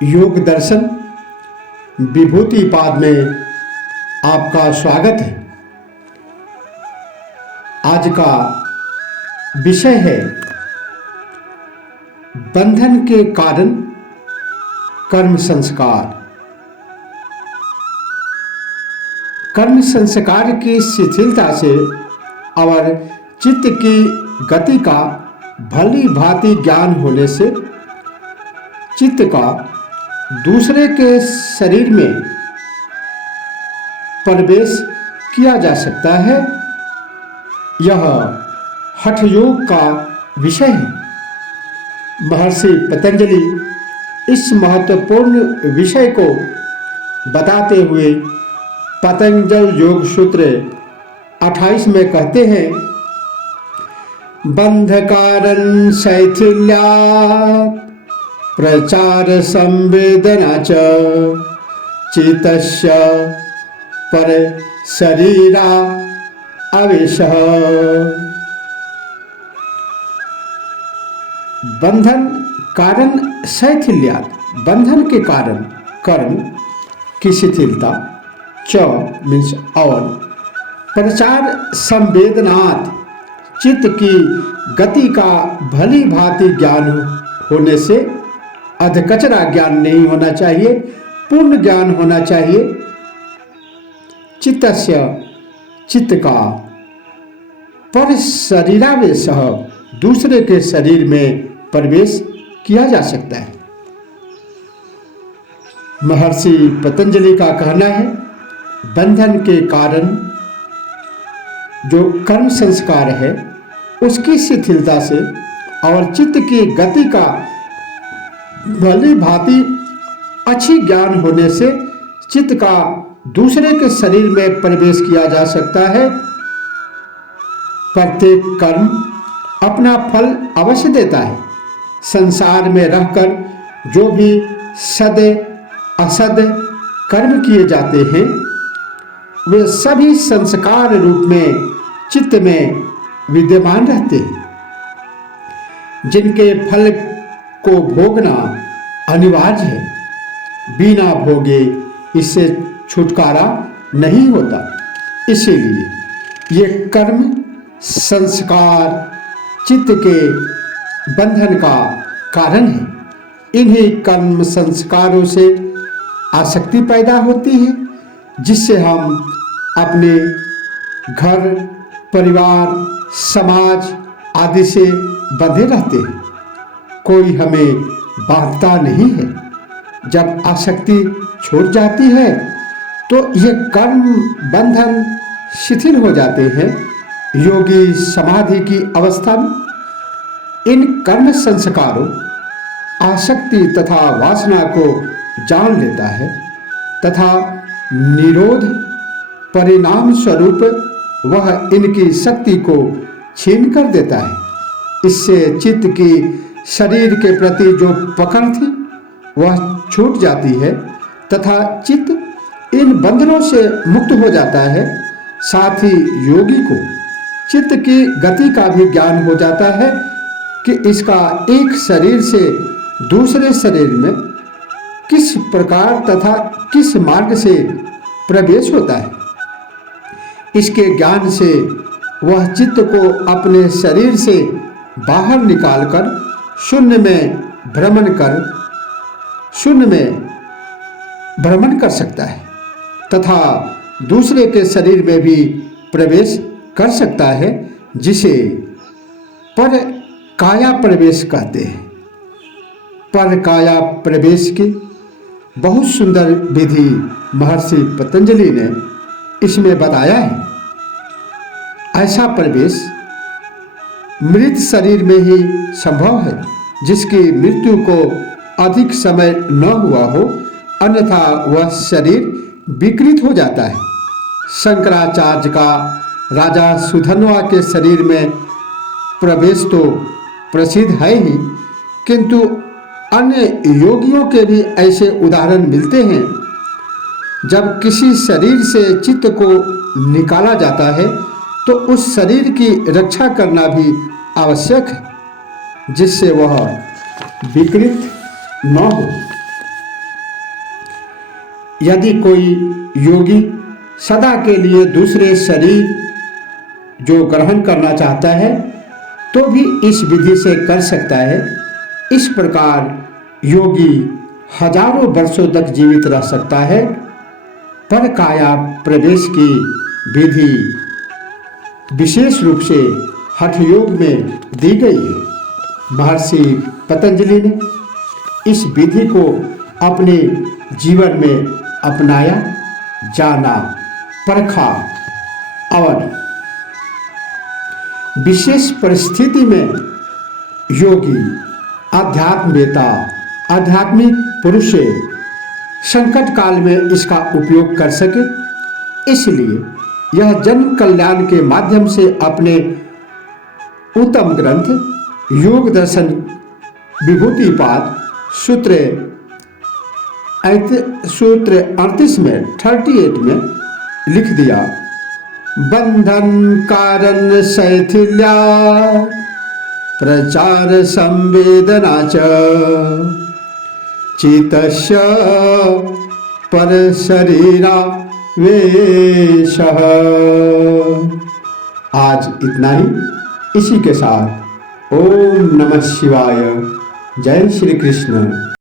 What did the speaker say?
योग दर्शन विभूतिपाद में आपका स्वागत है। आज का विषय है बंधन के कारण कर्म संस्कार। कर्म संस्कार की शिथिलता से और चित्त की गति का भली भांति ज्ञान होने से चित्त का दूसरे के शरीर में प्रवेश किया जा सकता है। यह हठ योग का विषय है। महर्षि पतंजलि इस महत्वपूर्ण विषय को बताते हुए पतंजल योग सूत्र 28 में कहते हैं, बंध कारण शैथिल्यात् प्रचार संवेदना च चित्तस्य पर शरीरा आवेशः। बंधन कारण शैथिल्यात्, बंधन के कारण कर्म की शिथिलता, च मीन्स और, प्रचार संवेदनात् चित्त की गति का भली भांति ज्ञान होने से, अधकचरा ज्ञान नहीं होना चाहिए, पूर्ण ज्ञान होना चाहिए। चित्तस्य चित्त का पर शरीरावेशः दूसरे के शरीर में प्रवेश किया जा सकता है। महर्षि पतंजलि का कहना है, बंधन के कारण जो कर्म संस्कार है उसकी शिथिलता से और चित्त की गति का भली भांति अच्छी ज्ञान होने से चित्त का दूसरे के शरीर में प्रवेश किया जा सकता है। प्रत्येक कर्म अपना फल अवश्य देता है। संसार में रहकर जो भी सद असद कर्म किए जाते हैं वे सभी संस्कार रूप में चित्त में विद्यमान रहते हैं, जिनके फल को भोगना अनिवार्य है। बिना भोगे इससे छुटकारा नहीं होता। इसीलिए ये कर्म संस्कार चित्त के बंधन का कारण है। इन्हीं कर्म संस्कारों से आसक्ति पैदा होती है, जिससे हम अपने घर, परिवार, समाज आदि से बंधे रहते हैं। कोई हमें बांधता नहीं है। जब आसक्ति छूट जाती है तो ये कर्म बंधन शिथिल हो जाते हैं। योगी समाधि की अवस्था में इन कर्म संस्कारों, आसक्ति तथा वासना को जान लेता है तथा निरोध परिणाम स्वरूप वह इनकी शक्ति को छीन कर देता है। इससे चित्त की शरीर के प्रति जो पकड़ थी वह छूट जाती है तथा चित्त इन बंधनों से मुक्त हो जाता है। साथ ही योगी को चित्त की गति का भी ज्ञान हो जाता है कि इसका एक शरीर से दूसरे शरीर में किस प्रकार तथा किस मार्ग से प्रवेश होता है। इसके ज्ञान से वह चित्त को अपने शरीर से बाहर निकालकर शून्य में भ्रमण कर सकता है तथा दूसरे के शरीर में भी प्रवेश कर सकता है, जिसे पर काया प्रवेश कहते हैं। पर काया प्रवेश की बहुत सुंदर विधि महर्षि पतंजलि ने इसमें बताया है। ऐसा प्रवेश मृत शरीर में ही संभव है, जिसकी मृत्यु को अधिक समय न हुआ हो, अन्यथा वह शरीर विकृत हो जाता है। शंकराचार्य का राजा सुधन्वा के शरीर में प्रवेश तो प्रसिद्ध है ही, किंतु अन्य योगियों के भी ऐसे उदाहरण मिलते हैं। जब किसी शरीर से चित्त को निकाला जाता है तो उस शरीर की रक्षा करना भी आवश्यक है, जिससे वह विकृत न हो। यदि कोई योगी सदा के लिए दूसरे शरीर जो ग्रहण करना चाहता है तो भी इस विधि से कर सकता है। इस प्रकार योगी हजारों वर्षों तक जीवित रह सकता है। पर काया प्रवेश की विधि विशेष रूप से हठ योग में दी गई है। महर्षि पतंजलि ने इस विधि को अपने जीवन में अपनाया, जाना, परखा और विशेष परिस्थिति में योगी आध्यात्मवेता, आध्यात्मिक पुरुष संकट काल में इसका उपयोग कर सके। इसलिए यह जन कल्याण के माध्यम से अपने उत्तम ग्रंथ योग दर्शन विभूतिपाद सूत्र 38 में 38 में लिख दिया। बंधन कारण शैथिल्या प्रचार संवेदना च चित्तस्य पर शरीरा वेशः। आज इतना ही। इसी के साथ ओम नमः शिवाय। जय श्री कृष्ण।